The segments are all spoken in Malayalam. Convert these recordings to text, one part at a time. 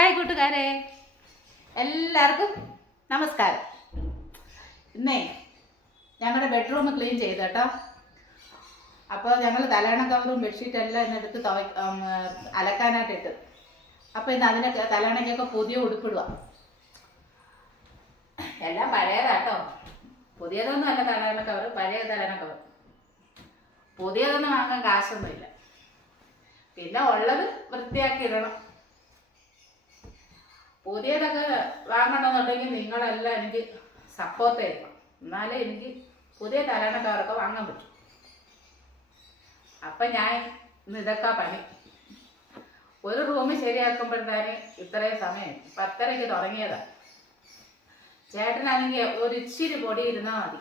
ഹായ് കൂട്ടുകാരെ, എല്ലാവർക്കും നമസ്കാരം. ഇന്നേ ഞങ്ങളുടെ ബെഡ്റൂം ക്ലീൻ ചെയ്തു കേട്ടോ. അപ്പോൾ ഞങ്ങൾ തലയണ കവറും ബെഡ്ഷീറ്റും എല്ലാം ഇന്നെടുത്ത് അലക്കാനായിട്ട് ഇട്ട്. അപ്പോൾ ഇന്ന് അതിനൊക്കെ തലയണയ്ക്കൊക്കെ പുതിയ ഉടുപ്പിടുക. എല്ലാം പഴയതാട്ടോ, പുതിയതൊന്നും അല്ല. തലയണ കവർ പഴയ തലയണ കവർ, പുതിയതൊന്നും വാങ്ങാൻ കാശൊന്നുമില്ല. പിന്നെ ഉള്ളത് വൃത്തിയാക്കി ഇടണം. പുതിയതൊക്കെ വാങ്ങണമെന്നുണ്ടെങ്കിൽ നിങ്ങളെല്ലാം എനിക്ക് സപ്പോർട്ട് ചെയ്യണം, എന്നാലേ എനിക്ക് പുതിയ തലയണ കവറൊക്കെ വാങ്ങാൻ പറ്റും. അപ്പം ഞാൻ ഇന്ന് ഇതൊക്കെ പണി. ഒരു റൂം ശരിയാക്കുമ്പോഴത്തേന് ഇത്രയും സമയം 10:30 തുടങ്ങിയതാണ്. ചേട്ടനാണെങ്കിൽ ഒരു ഇച്ചിരി പൊടി ഇരുന്നാൽ മതി,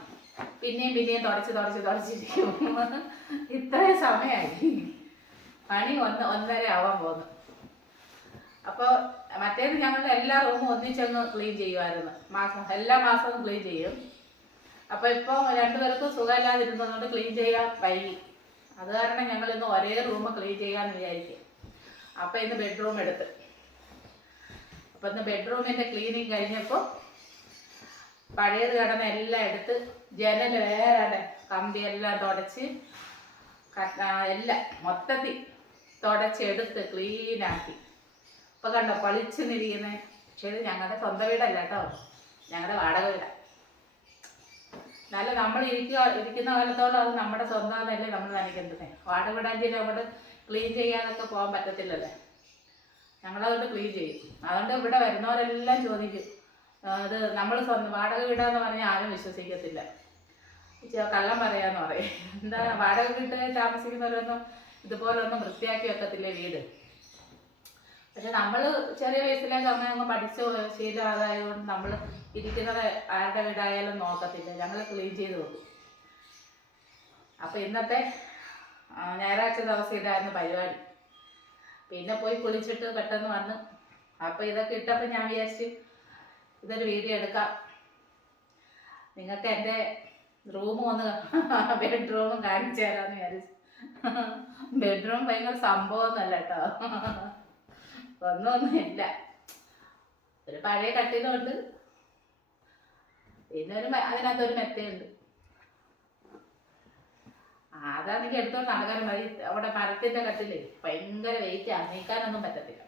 പിന്നെയും തുടച്ചിരിക്കും. ഇത്രയും സമയമായി. പണി 1:30 ആവാൻ പോകുന്നു. അപ്പോൾ മറ്റേത് ഞങ്ങളുടെ എല്ലാ റൂമും ഒന്നിച്ചങ്ങ് ക്ലീൻ ചെയ്യുമായിരുന്നു. എല്ലാ മാസവും ക്ലീൻ ചെയ്യും. അപ്പോൾ ഇപ്പോൾ രണ്ടുപേർക്കും സുഖമില്ലാതിരുന്നതുകൊണ്ട് ക്ലീൻ ചെയ്യാൻ വൈകി. അത് കാരണം ഞങ്ങൾ ഇന്ന് ഒരേ റൂം ക്ലീൻ ചെയ്യാമെന്ന് വിചാരിക്കും. അപ്പോൾ ഇന്ന് ബെഡ്റൂം എടുത്ത്. അപ്പോൾ ഇന്ന് ബെഡ്റൂമിൻ്റെ ക്ലീനിങ് കഴിഞ്ഞപ്പോൾ പഴയത് കിടന്ന എല്ലാം എടുത്ത് ജനൽ വേറെ കമ്പിയെല്ലാം തുടച്ച് എല്ലാം മൊത്തത്തിൽ തുടച്ചെടുത്ത് ക്ലീനാക്കി. ഇപ്പോൾ കണ്ടോ പളിച്ച് നിരിക്കുന്നത്. പക്ഷേ ഇത് ഞങ്ങളുടെ സ്വന്തം വീടല്ല കേട്ടോ, ഞങ്ങളുടെ വാടക വീടാണ്. എന്നാലും നമ്മൾ ഇരിക്കുന്ന കാലത്തോളം അത് നമ്മുടെ സ്വന്തമെന്നല്ലേ നമ്മൾ നനയ്ക്കുന്നത്. വാടക വീടാഞ്ചി നമ്മൾ ക്ലീൻ ചെയ്യാനൊക്കെ പോകാൻ പറ്റത്തില്ലല്ലേ. ഞങ്ങളതുകൊണ്ട് ക്ലീൻ ചെയ്യും. അതുകൊണ്ട് ഇവിടെ വരുന്നവരെല്ലാം ചോദിക്കും, അത് നമ്മൾ സ്വന്തം വാടക വീടാന്ന് പറഞ്ഞാൽ ആരും വിശ്വസിക്കത്തില്ല. കള്ളം പറയാന്ന് പറയും. എന്താ വാടക വീട്ടിൽ താമസിക്കുന്നവരൊന്നും ഇതുപോലൊന്നും വൃത്തിയാക്കി വെക്കത്തില്ലേ വീട്. പക്ഷെ നമ്മൾ ചെറിയ വയസ്സിലേക്ക് അങ്ങ് പഠിച്ച് ശീലമായതുകൊണ്ട് നമ്മൾ ഇരിക്കുന്നത് ആരുടെ വീടായാലും നോക്കത്തില്ല, ഞങ്ങൾ ക്ലീൻ ചെയ്ത് കൊടുക്കും. അപ്പോൾ ഇന്നത്തെ ഞായറാഴ്ച ദിവസം ഇതായിരുന്നു പരിപാടി. പിന്നെ പോയി കുളിച്ചിട്ട് പെട്ടെന്ന് വന്ന്. അപ്പോൾ ഇതൊക്കെ ഇട്ടപ്പോൾ ഞാൻ വിചാരിച്ചു ഇതൊരു വീഡിയോ എടുക്കാം, നിങ്ങൾക്ക് എൻ്റെ റൂമും ഒന്ന് ബെഡ്റൂമും കാണിച്ചു തരാമെന്ന് വിചാരിച്ചു. ബെഡ്റൂം ഭയങ്കര സംഭവമൊന്നുമല്ല കേട്ടോ, ഒന്നുമില്ല. ഒരു പഴയ കട്ടിലുണ്ട്, പിന്നെ അതിനകത്തൊരു മെത്തയുണ്ട്. അതാണെങ്കിൽ എടുത്തോണ്ട് നടക്കാൻ വഴി. അവിടെ മരത്തിൻ്റെ കട്ടില് ഭയങ്കര വെയിറ്റാണ്, നീക്കാനൊന്നും പറ്റത്തില്ല.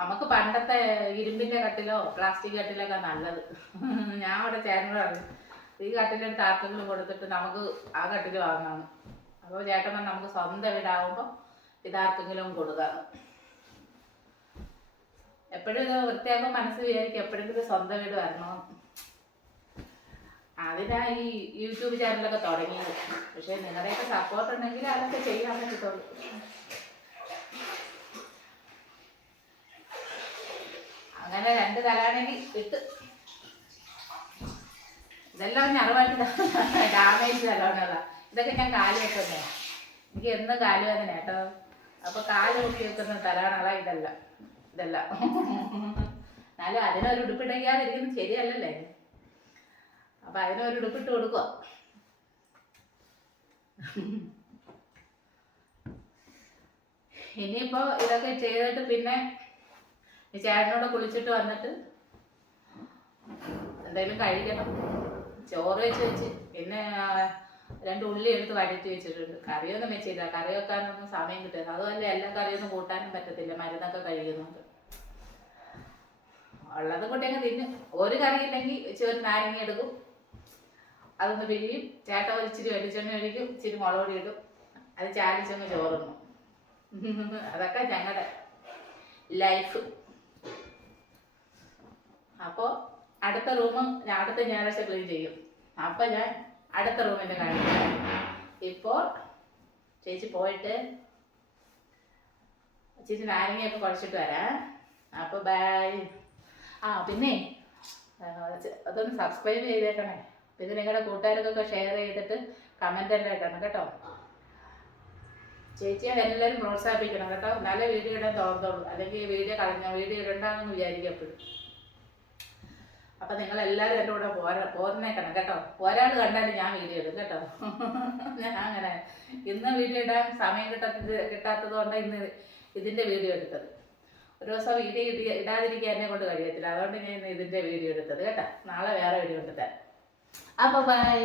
നമുക്ക് പണ്ടത്തെ ഇരുമ്പിൻ്റെ കട്ടിലോ പ്ലാസ്റ്റിക് കട്ടിലൊക്കെ നല്ലത്. ഞാൻ അവിടെ ചേട്ടനോട് ഈ കട്ടിലെടുത്ത് ആർക്കെങ്കിലും കൊടുത്തിട്ട് നമുക്ക് ആ കട്ടിൽ വാങ്ങാം. അപ്പോൾ ചേട്ടൻ നമുക്ക് സ്വന്തം വീടാകുമ്പോൾ ഇതാർക്കെങ്കിലും കൊടുക്കാം. എപ്പോഴും ഇത് വൃത്തിയാകുമ്പോൾ മനസ്സ് വിചാരിക്കും എപ്പോഴെങ്കിലും സ്വന്തം വീട് വരണോ. അതിനാ ഈ യൂട്യൂബ് ചാനലൊക്കെ തുടങ്ങിയത്. പക്ഷേ നിങ്ങളുടെയൊക്കെ സപ്പോർട്ട് ഉണ്ടെങ്കിൽ അതൊക്കെ ചെയ്യാൻ പറ്റത്തുള്ളൂ. അങ്ങനെ 2 തലാണെങ്കിൽ ഇട്ട് ഇതെല്ലാം ഞറുവായിട്ട് ഡാമേജ് തലോണതാ. ഇതൊക്കെ ഞാൻ കാല് വെക്കുന്നേ, എനിക്ക് എന്നും കാല് വേദന കേട്ടോ. അപ്പോൾ കാല് കുത്തി വെക്കുന്ന തലാണകളാ ഇതെല്ലാം. എന്നാലും അതിനൊരു ഉടുപ്പിടയ്ക്കാതിരിക്കുന്നത് ശരിയല്ലല്ലേ. അപ്പം അതിനൊരു ഉടുപ്പിട്ട് കൊടുക്കുക. ഇനിയിപ്പോൾ ഇതൊക്കെ ചെയ്തിട്ട് പിന്നെ ചേട്ടനോട് കുളിച്ചിട്ട് വന്നിട്ട് എന്തെങ്കിലും കഴിക്കണം. ചോറ് വെച്ച് പിന്നെ 2 ഉള്ളി എടുത്ത് വഴറ്റി വെച്ചിട്ടുണ്ട്. കറിയൊന്നും വെച്ചില്ല, കറി വെക്കാനൊന്നും സമയം കിട്ടുന്നത്. അതുമല്ല എല്ലാ കറിയൊന്നും കൂട്ടാനും പറ്റത്തില്ല, മരുന്നൊക്കെ കഴിയുന്നുണ്ട്. ഉള്ളത് കൊണ്ടങ്ങ് തിന്നും. ഒരു കറി ഇല്ലെങ്കിൽ ഇച്ചിരി നാരങ്ങ എടുക്കും, അതൊന്ന് പിരിയും. ചേട്ട ഇച്ചിരി വെളിച്ചെണ്ണ ഒഴിക്കും, ഇച്ചിരി മുളക് പൊടി ഇടും, അത് ചാലിച്ചങ്ങ് ചോറുന്നു. അതൊക്കെ ഞങ്ങളുടെ ലൈഫ്. അപ്പോൾ അടുത്ത റൂം അടുത്ത ഞായറാഴ്ച ക്ലീൻ ചെയ്യും. അപ്പം ഞാൻ അടുത്ത റൂമിൻ്റെ കാണിക്കാം. ഇപ്പോൾ ചേച്ചി പോയിട്ട് ചേച്ചി നാരങ്ങയൊക്കെ കുഴച്ചിട്ട് വരാം. അപ്പോൾ ബൈ. പിന്നെ അതൊന്ന് സബ്സ്ക്രൈബ് ചെയ്തേക്കണേ. പിന്നെ നിങ്ങളുടെ കൂട്ടുകാർക്കൊക്കെ ഷെയർ ചെയ്തിട്ട് കമൻ്റ് എല്ലാം ഇടണം കേട്ടോ. ചേച്ചിയെ എല്ലാവരും പ്രോത്സാഹിപ്പിക്കണം കേട്ടോ, നല്ല വീഡിയോ ഇടാൻ തോന്നുള്ളൂ. അല്ലെങ്കിൽ വീഡിയോ ഇടണ്ടെന്ന് വിചാരിക്കും എപ്പോഴും. അപ്പം നിങ്ങളെല്ലാവരും എൻ്റെ കൂടെ പോരണേക്കണം കേട്ടോ. ഒരാൾ കണ്ടാലും ഞാൻ വീഡിയോ ഇടും കേട്ടോ. ഞാൻ അങ്ങനെ ഇന്ന് വീഡിയോ ഇടാൻ സമയം കിട്ടാത്തത് കൊണ്ട് ഇതിൻ്റെ വീഡിയോ എടുത്തത്. ഒരു ദിവസം വീഡിയോ ഇടാതിരിക്കാൻ എന്നെ കൊണ്ട് കഴിയത്തില്ല, അതുകൊണ്ട് ഞാൻ ഇതിൻ്റെ വീഡിയോ എടുത്തത് കേട്ടോ. നാളെ വേറെ വീഡിയോ എടുത്തത്. അപ്പോൾ ബൈ.